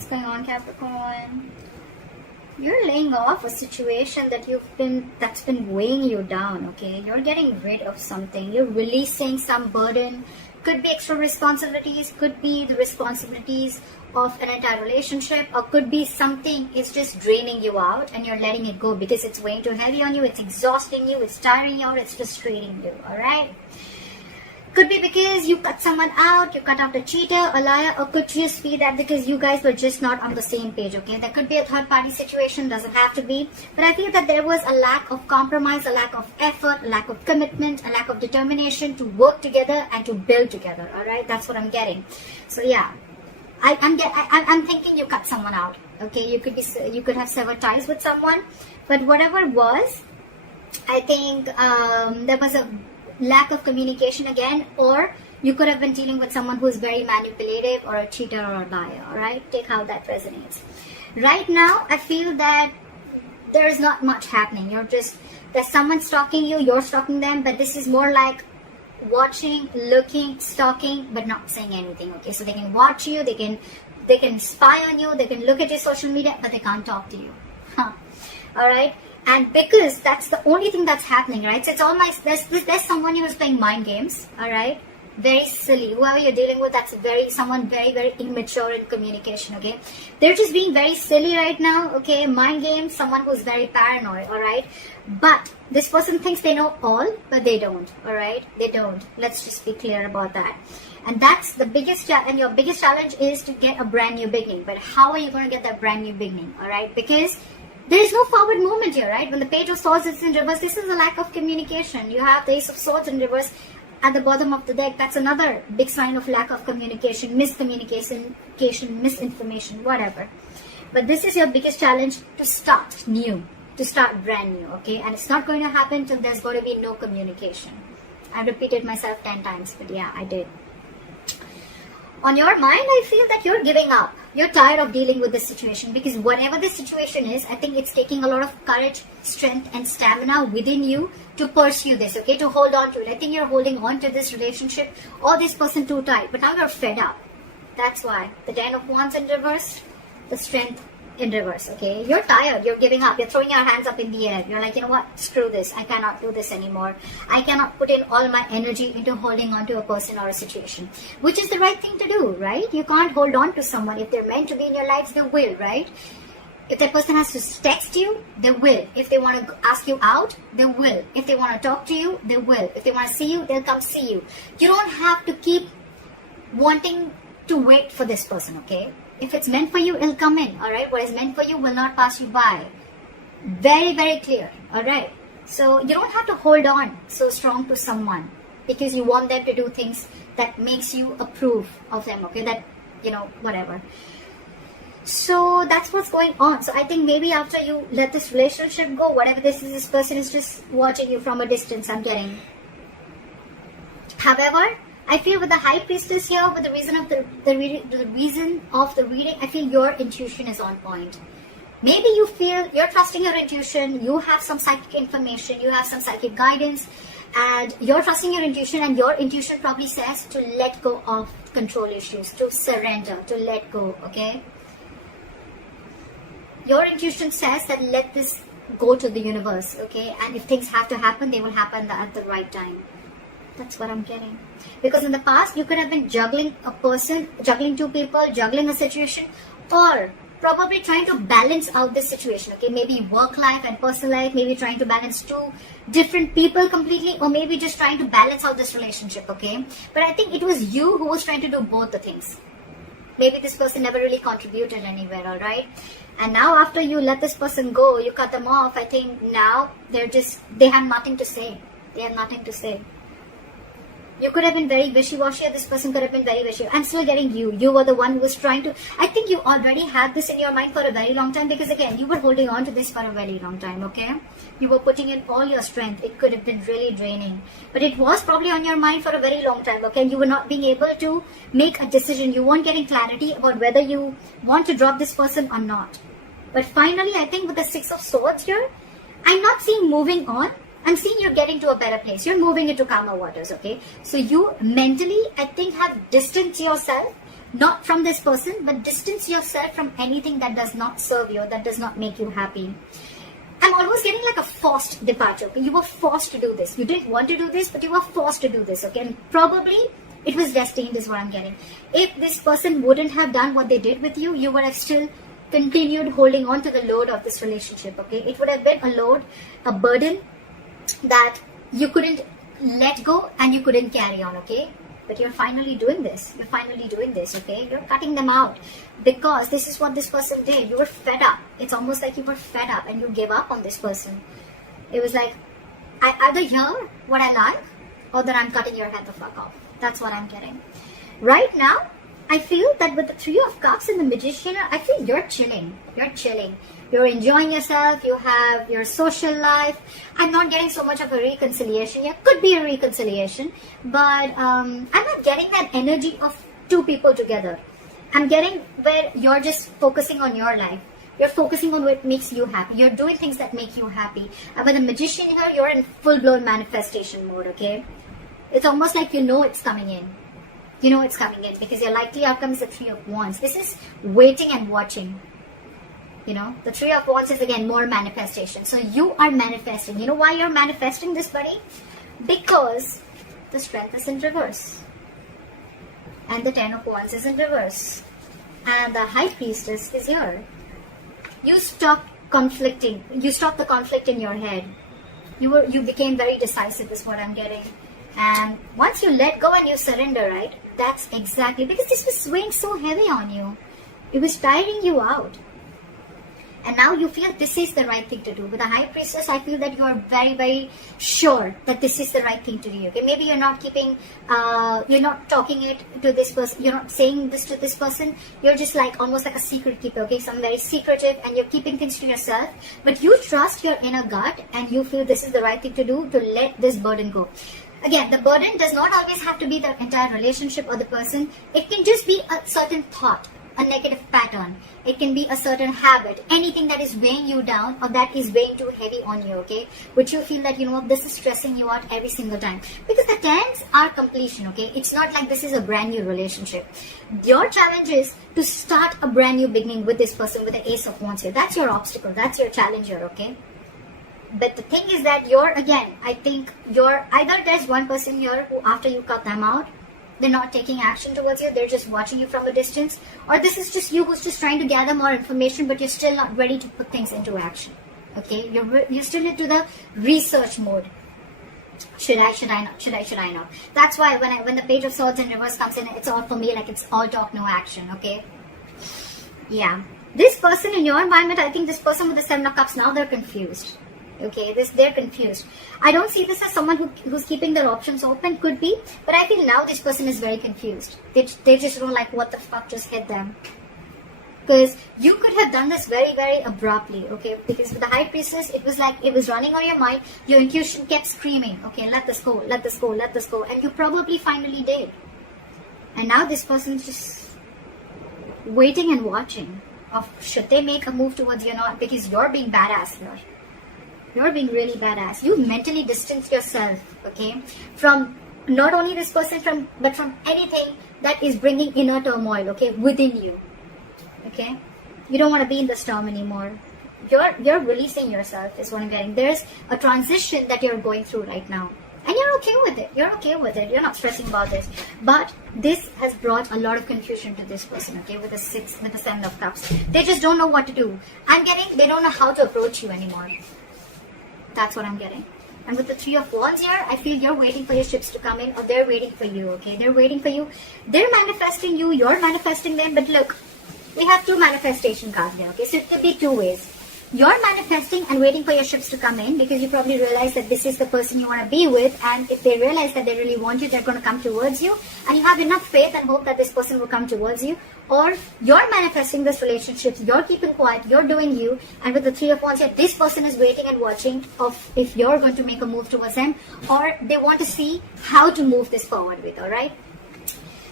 What's going on, Capricorn? You're laying off a situation that's been weighing you down, okay? You're getting rid of something. You're releasing some burden. Could be extra responsibilities, could be the responsibilities of an entire relationship, or could be something is just draining you out and you're letting it go because it's weighing too heavy on you, it's exhausting you, it's tiring you out, it's frustrating you, alright? Could be because you cut someone out, you cut out a cheater, a liar, or could just be that because you guys were just not on the same page, okay? There could be a third party situation, doesn't have to be. But I feel that there was a lack of compromise, a lack of effort, a lack of commitment, a lack of determination to work together and to build together, alright? That's what I'm getting. So yeah, I'm thinking you cut someone out, okay? You could have severed ties with someone, but whatever it was, I think there was a lack of communication again, or you could have been dealing with someone who's very manipulative or a cheater or a liar, alright? Take how that resonates. Right now, I feel that there's not much happening. There's someone stalking you, you're stalking them, but this is more like watching, looking, stalking, but not saying anything, okay? So they can watch you, they can spy on you, they can look at your social media, but they can't talk to you. Alright? And because that's the only thing that's happening, right? So it's all there's someone who's playing mind games, alright? Very silly. Whoever you're dealing with, that's someone very, very immature in communication, okay? They're just being very silly right now, okay? Mind games, someone who's very paranoid, alright? But this person thinks they know all, but they don't, alright? They don't. Let's just be clear about that. And that's the biggest and your biggest challenge is to get a brand new beginning. But how are you going to get that brand new beginning, alright? Because there is no forward movement here, right? When the Page of Swords is in reverse, this is a lack of communication. You have the Ace of Swords in reverse at the bottom of the deck. That's another big sign of lack of communication, miscommunication, misinformation, whatever. But this is your biggest challenge, to start new, to start brand new, okay? And it's not going to happen till there's going to be no communication. I repeated myself 10 times, but yeah, I did. On your mind, I feel that you're giving up. You're tired of dealing with this situation because whatever the situation is, I think it's taking a lot of courage, strength, and stamina within you to pursue this, okay? To hold on to it. I think you're holding on to this relationship or this person too tight, but now you're fed up. That's why. The Ten of Wands in reverse, the Strength in reverse, okay? You're tired, you're giving up, you're throwing your hands up in the air. You're like, you know what, screw this, I cannot do this anymore. I cannot put in all my energy into holding on to a person or a situation, which is the right thing to do, right? You can't hold on to someone. If they're meant to be in your lives, they will, right? If that person has to text you, they will. If they want to ask you out, they will. If they want to talk to you, they will. If they want to see you, they'll come see you. You don't have to keep wanting to wait for this person, okay? If it's meant for you, it'll come in, alright? What is meant for you will not pass you by. Very, very clear, alright? So you don't have to hold on so strong to someone because you want them to do things that makes you approve of them, okay? That, you know, whatever. So that's what's going on. So I think maybe after you let this relationship go, whatever this person is just watching you from a distance, I'm getting. However, I feel with the High Priestess here, with the reason of the reason of the reading, I feel your intuition is on point. Maybe you feel you're trusting your intuition, you have some psychic information, you have some psychic guidance, and you're trusting your intuition, and your intuition probably says to let go of control issues, to surrender, to let go, okay? Your intuition says that let this go to the universe, okay? And if things have to happen, they will happen at the right time. That's what I'm getting. Because in the past, you could have been juggling a person, juggling two people, juggling a situation, or probably trying to balance out this situation, okay? Maybe work life and personal life, maybe trying to balance two different people completely, or maybe just trying to balance out this relationship, okay? But I think it was you who was trying to do both the things. Maybe this person never really contributed anywhere, alright? And now after you let this person go, you cut them off, I think now they have nothing to say. They have nothing to say. You could have been very wishy-washy, or this person could have been very wishy. I'm still getting you. You were the one who was trying to. I think you already had this in your mind for a very long time because, again, you were holding on to this for a very long time, okay? You were putting in all your strength. It could have been really draining. But it was probably on your mind for a very long time, okay? You were not being able to make a decision. You weren't getting clarity about whether you want to drop this person or not. But finally, I think with the Six of Swords here, I'm not seeing moving on. I'm seeing you're getting to a better place. You're moving into calmer waters, okay? So you mentally, I think, have distanced yourself not from this person, but distance yourself from anything that does not serve you, that does not make you happy. I'm almost getting like a forced departure. Okay? You were forced to do this. You didn't want to do this, but you were forced to do this. Okay, and probably it was destined, is what I'm getting. If this person wouldn't have done what they did with you, you would have still continued holding on to the load of this relationship. Okay, it would have been a load, a burden that you couldn't let go and you couldn't carry on. Okay, but you're finally doing this. You're finally doing this. Okay, you're cutting them out because this is what this person did. You were fed up. It's almost like you were fed up and you gave up on this person. It was like, I either hear what I like or that I'm cutting your head the fuck off. That's what I'm getting. Right now, I feel that with the Three of Cups and the Magician, I feel you're chilling. You're chilling. You're enjoying yourself. You have your social life. I'm not getting so much of a reconciliation. Yeah, could be a reconciliation. But I'm not getting that energy of two people together. I'm getting where you're just focusing on your life. You're focusing on what makes you happy. You're doing things that make you happy. And with the Magician here, you're in full-blown manifestation mode, okay? It's almost like you know it's coming in. You know it's coming in because your likely outcome is the Three of Wands. This is waiting and watching. You know, the Three of Wands is again more manifestation. So you are manifesting. You know why you're manifesting this, buddy? Because the Strength is in reverse. And the Ten of Wands is in reverse. And the High Priestess is here. You stop conflicting. You stop the conflict in your head. You became very decisive is what I'm getting. And once you let go and you surrender, right? That's exactly, because this was weighing so heavy on you. It was tiring you out. And now you feel this is the right thing to do. With the High Priestess, I feel that you are very, very sure that this is the right thing to do. Okay, maybe you're not keeping, you're not talking it to this person. You're not saying this to this person. You're just like almost like a secret keeper. Okay, some very secretive, and you're keeping things to yourself. But you trust your inner gut, and you feel this is the right thing to do to let this burden go. Again, the burden does not always have to be the entire relationship or the person. It can just be a certain thought, a negative pattern. It can be a certain habit, anything that is weighing you down or that is weighing too heavy on you, okay? Which you feel that, you know, this is stressing you out every single time. Because the tens are completion, okay? It's not like this is a brand new relationship. Your challenge is to start a brand new beginning with this person with the Ace of Wands here. That's your obstacle. That's your challenge here, okay? But the thing is that I think either there's one person here who after you cut them out, they're not taking action towards you, they're just watching you from a distance, or this is just you who's just trying to gather more information, but you're still not ready to put things into action. Okay, you're still into the research mode. Should I not? That's why when the Page of Swords in reverse comes in, it's all for me like it's all talk, no action. Okay, yeah. This person in your environment, I think this person with the Seven of Cups, now they're confused. Okay, they're confused. I don't see this as someone who's keeping their options open. Could be, but I feel now this person is very confused. They just don't like what the fuck just hit them. Because you could have done this very, very abruptly, okay? Because with the High Priestess, it was like it was running on your mind. Your intuition kept screaming, okay, let this go, let this go, let this go. And you probably finally did. And now this person's just waiting and watching of should they make a move towards you or not, because you're being badass here. You're being really badass. You mentally distance yourself, okay, from not only this person, but from anything that is bringing inner turmoil, okay, within you, okay. You don't want to be in the storm anymore. You're releasing yourself is what I'm getting. There's a transition that you're going through right now, and you're okay with it. You're okay with it. You're not stressing about this. But this has brought a lot of confusion to this person, okay, with the Seven of Cups. They just don't know what to do. I'm getting they don't know how to approach you anymore. That's what I'm getting. And with the Three of Wands here, I feel you're waiting for your ships to come in, or they're waiting for you, okay? They're waiting for you. They're manifesting you, you're manifesting them. But look, we have two manifestation cards there, okay? So it could be two ways. You're manifesting and waiting for your ships to come in because you probably realize that this is the person you want to be with, and if they realize that they really want you, they're going to come towards you, and you have enough faith and hope that this person will come towards you. Or you're manifesting this relationship, you're keeping quiet, you're doing you, and with the Three of Wands here, this person is waiting and watching of if you're going to make a move towards them, or they want to see how to move this forward with, alright?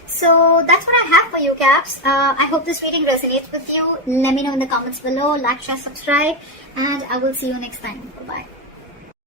So that's what I have for you, Caps. I hope this reading resonates with you. Let me know in the comments below. Like, share, subscribe, and I will see you next time. Bye-bye.